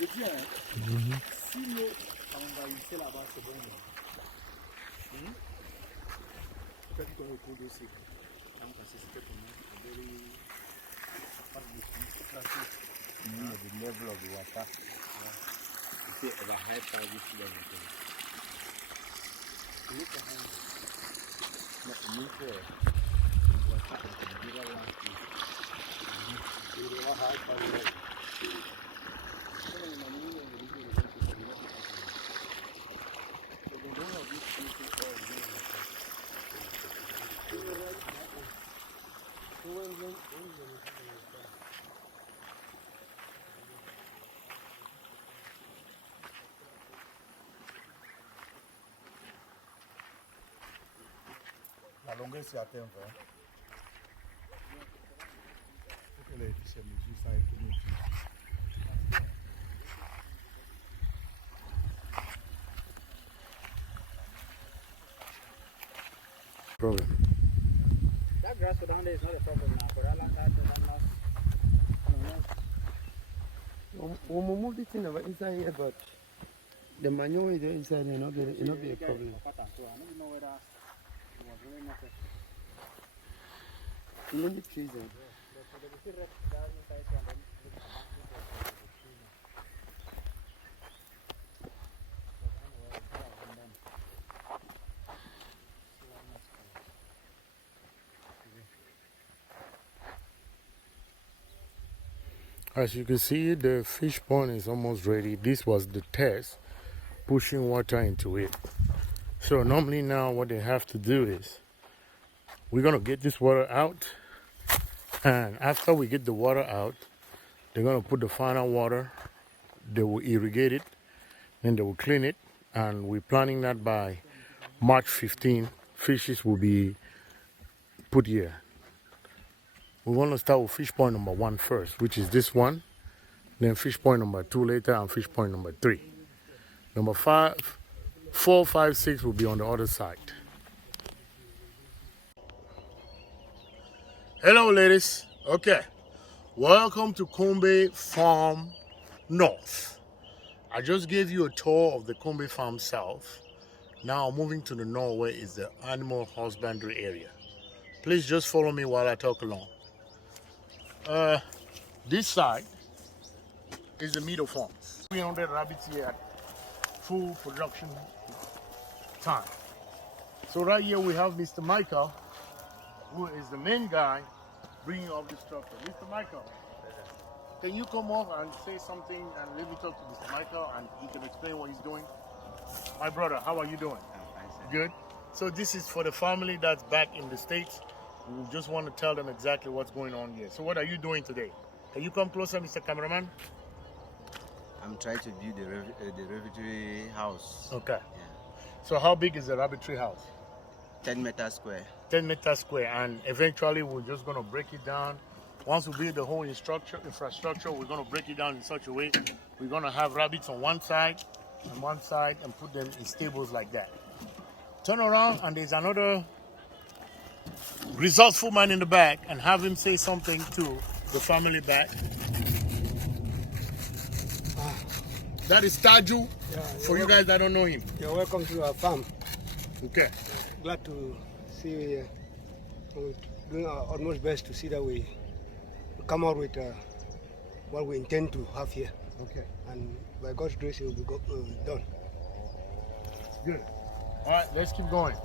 Je dis, hein, si l'eau envahissait là-bas, c'est bon. Tu as dit ton retour dossier. Donc, c'était pour nous. The level of the water. You see, the high tide is level. Look at how much water la longueur s'y atteint, hein. Problem. That grass down there is not a problem now. For that long time, We'll move this thing over inside here, but the manure is there inside here, it'll not be a problem. You need the trees there. As you can see, the fish pond is almost ready. This was the test, pushing water into it. So normally now what they have to do is, we're going to get this water out, and after we get the water out, they're going to put the final water, they will irrigate it, then they will clean it, and we're planning that by March 15, fishes will be put here. We want to start with fish point number 1 first, which is this one, then fish point number 2 later, and fish point number 3. Number 5, 4, 5, 6 will be on the other side. Hello, ladies. Okay. Welcome to KOMBE Farm North. I just gave you a tour of the KOMBE Farm South. Now moving to the north where is the animal husbandry area. Please just follow me while I talk along. This side is the meadow farms. 300 rabbits here at full production time. So right here we have Mr. Michael, who is the main guy bringing up the structure. Mr. Michael, can you come off and say something and let me talk to Mr. Michael and he can explain what he's doing? My brother, how are you doing? Good. So this is for the family that's back in the States. We just want to tell them exactly what's going on here. So what are you doing today? Can you come closer, Mr. Cameraman? I'm trying to build the rabbitry house. Okay. Yeah. So how big is the rabbitry house? 10 meters square. 10 meters square, and eventually we're just going to break it down. Once we build the whole infrastructure, we're going to break it down in such a way we're going to have rabbits on one side and put them in stables like that. Turn around and there's another resourceful man in the back and have him say something to the family back. That is Taju, for you guys that don't know him. You're welcome to our farm. Okay. Glad to see you here. We're doing our utmost best to see that we come out with what we intend to have here. Okay. And by God's grace, it will be done. Good. All right, let's keep going.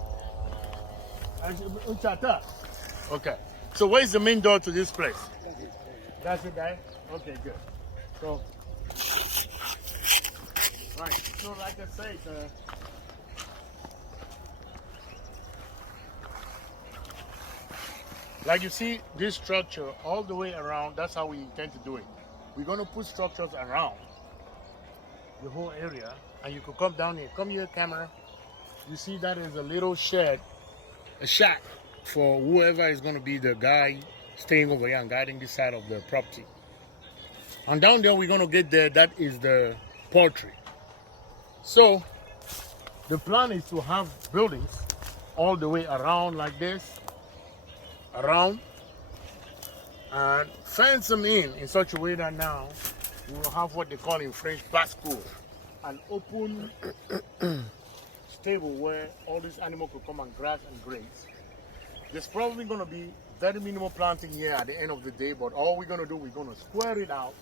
Okay. So where's the main door to this place? That's it, guy? Okay, good. So, right. So like I said, like you see this structure all the way around, that's how we intend to do it. We're going to put structures around the whole area, and you could come down here. Come here, camera. You see that is a little shed, a shack for whoever is going to be the guy staying over here and guiding this side of the property. And down there we're going to get there, that is the poultry. So the plan is to have buildings all the way around like this, around, and fence them in such a way that now we will have what they call in French basse-cour, an open stable where all these animals could come and grass and graze. There's probably going to be very minimal planting here at the end of the day, but all we're going to do, we're going to square it out,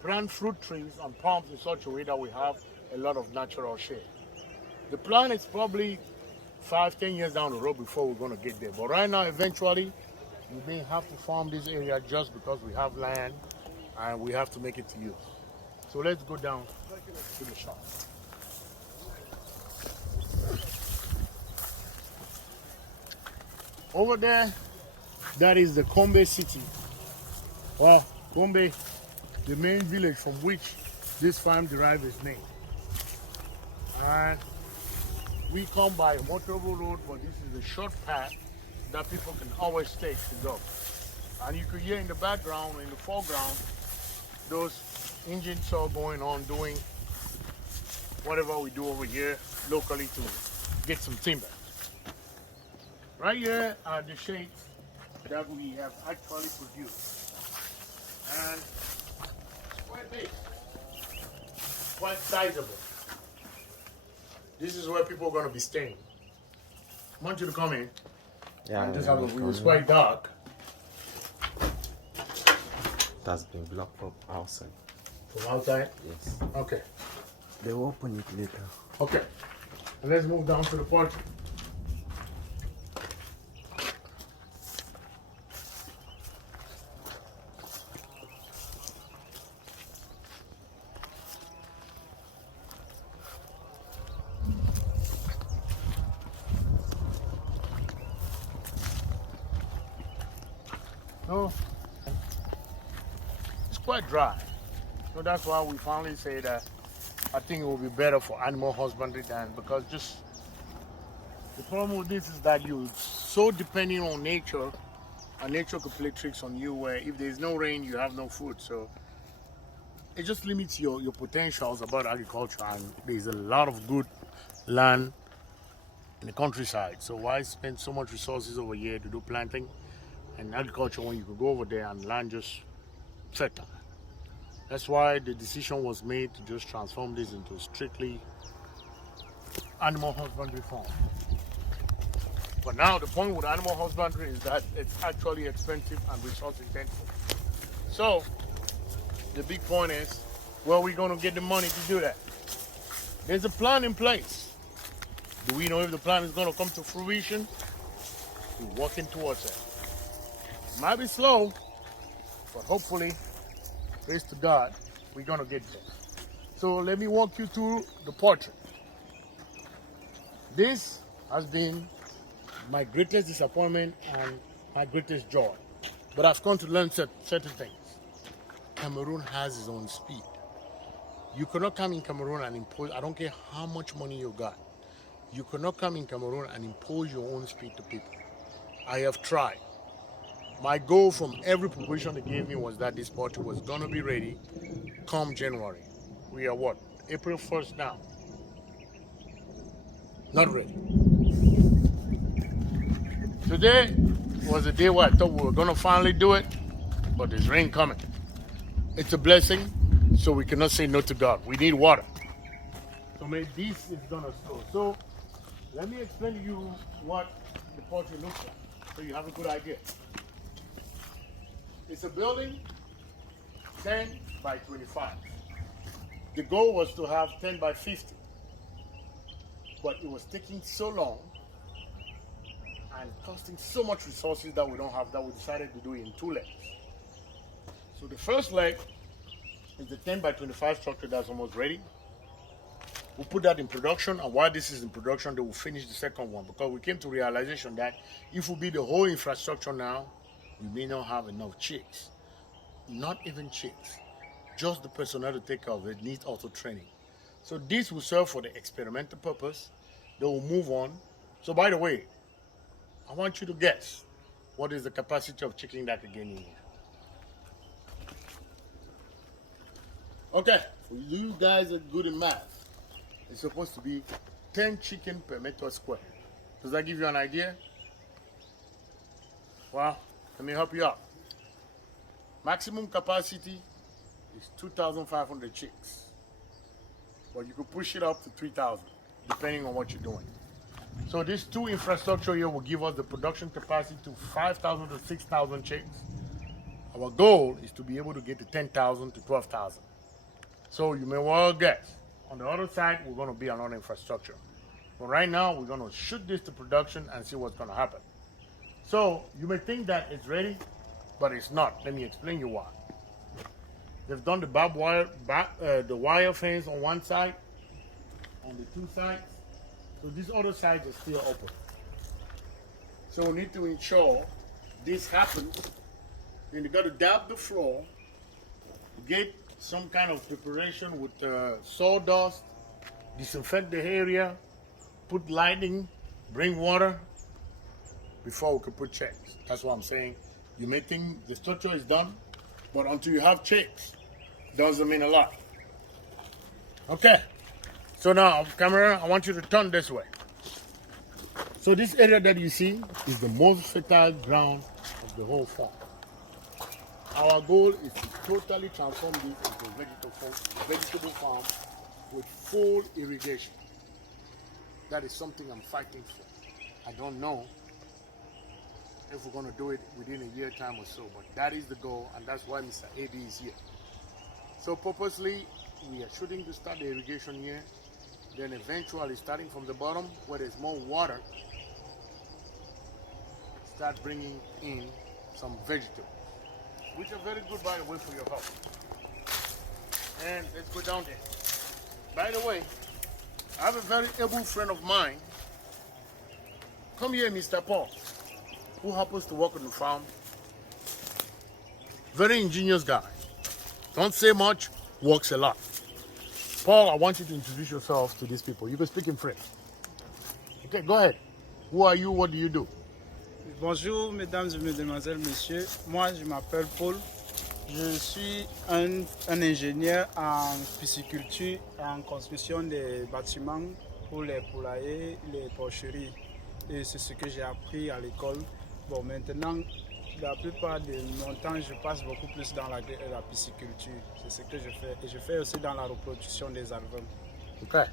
plant fruit trees and palms in such a way that we have a lot of natural shade. The plan is probably 5-10 years down the road before we're going to get there. But right now, eventually, we may have to farm this area just because we have land and we have to make it to use. So let's go down to the shop. Over there, that is the KOMBE city. Well, KOMBE, the main village from which this farm derives its name. And we come by a motorable road, but this is a short path that people can always take to go. And you could hear in the background, in the foreground, those engines are going on doing whatever we do over here locally to get some timber. Right here are the shades that we have actually produced. And it's quite big, quite sizable. This is where people are going to be staying. I want you to come in. Yeah, And just have a view. It's quite dark. That's been blocked from outside. From outside? Yes. Okay. They will open it later. Okay. And let's move down to the porch. So it's quite dry. So that's why we finally say that I think it will be better for animal husbandry than, because just the problem with this is that you're so depending on nature, and nature could play tricks on you where if there's no rain, you have no food. So it just limits your potentials about agriculture, and there's a lot of good land in the countryside. So why spend so much resources over here to do planting and agriculture when you could go over there and land just fertile? That's why the decision was made to just transform this into strictly animal husbandry farm. But now the point with animal husbandry is that it's actually expensive and resource intensive. So the big point is, where are we going to get the money to do that? There's a plan in place. Do we know if the plan is going to come to fruition? We're working towards it. It might be slow, but hopefully, praise to God, we're going to get there. So let me walk you through the portrait. This has been my greatest disappointment and my greatest joy. But I've come to learn certain things. Cameroon has its own speed. You cannot come in Cameroon and impose, I don't care how much money you got, you cannot come in Cameroon and impose your own speed to people. I have tried. My goal from every proposition they gave me was that this portrait was going to be ready come January. We are what? April 1st now. Not ready. Today was the day where I thought we were going to finally do it, but there's rain coming. It's a blessing, so we cannot say no to God. We need water. So maybe this is going to slow. So let me explain to you what the portrait looks like, so you have a good idea. It's a building 10 by 25. The goal was to have 10 by 50, but it was taking so long and costing so much resources that we don't have, that we decided to do it in 2 legs. So the first leg is the 10 by 25 structure that's almost ready. We'll put that in production, and while this is in production, they will finish the second one, because we came to realization that if we build the whole infrastructure now, we may not have enough chicks. Not even chicks. Just the personnel to take care of it needs also training. So this will serve for the experimental purpose. They will move on. So by the way, I want you to guess, what is the capacity of chicken that can get in here? Okay, for you guys are good in math, it's supposed to be 10 chicken per meter square. Does that give you an idea? Well, let me help you out. Maximum capacity is 2,500 chicks. But you could push it up to 3,000, depending on what you're doing. So these two infrastructure here will give us the production capacity to 5,000 to 6,000 chicks. Our goal is to be able to get to 10,000 to 12,000. So you may well guess, on the other side, we're going to be another infrastructure. But right now, we're going to shoot this to production and see what's going to happen. So you may think that it's ready, but it's not. Let me explain you why. They've done the barbed wire, the wire fence on one side, on the 2 sides. So these other sides are still open. So we need to ensure this happens. Then you got to dab the floor, get some kind of preparation with sawdust, disinfect the area, put lighting, bring water before we can put checks. That's what I'm saying. You may think the structure is done, but until you have checks, doesn't mean a lot. Okay, so now camera, I want you to turn this way. So this area that you see is the most fertile ground of the whole farm. Our goal is to totally transform this into a vegetable farm with full irrigation. That is something I'm fighting for. I don't know if we're going to do it within a year time or so, but that is the goal, and that's why Mr. AD is here. So purposely, we are shooting to start the irrigation here, then eventually starting from the bottom where there's more water, start bringing in some vegetables, which are very good, by the way, for your health. And let's go down there. By the way, I have a very able friend of mine. Come here, Mr. Paul, who happens to work on the farm. Very ingenious guy. Don't say much, works a lot. Paul, I want you to introduce yourself to these people. You can speak in French. Okay, go ahead. Who are you? What do you do? Bonjour, mesdames et mesdemoiselles, messieurs. Moi, je m'appelle Paul. Je suis un ingénieur en pisciculture et en construction des bâtiments pour les poulaillers, les porcheries. Et c'est ce que j'ai appris à l'école. Bon, maintenant, la plupart de mon temps, je passe beaucoup plus dans la pisciculture. C'est ce que je fais. Et je fais aussi dans la reproduction des albums. Okay.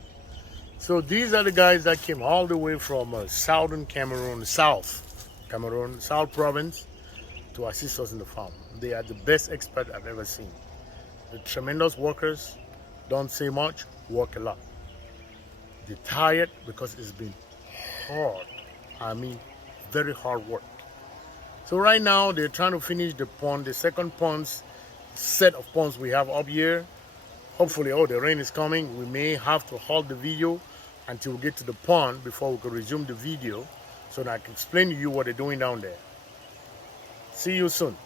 So these are the guys that came all the way from southern Cameroon, South province, to assist us in the farm. They are the best experts I've ever seen. They're tremendous workers, don't say much, work a lot. They're tired because it's been hard. I mean, very hard work. So right now they're trying to finish the pond, the second ponds, set of ponds we have up here. Hopefully, the rain is coming. We may have to halt the video until we get to the pond before we can resume the video so that I can explain to you what they're doing down there. See you soon.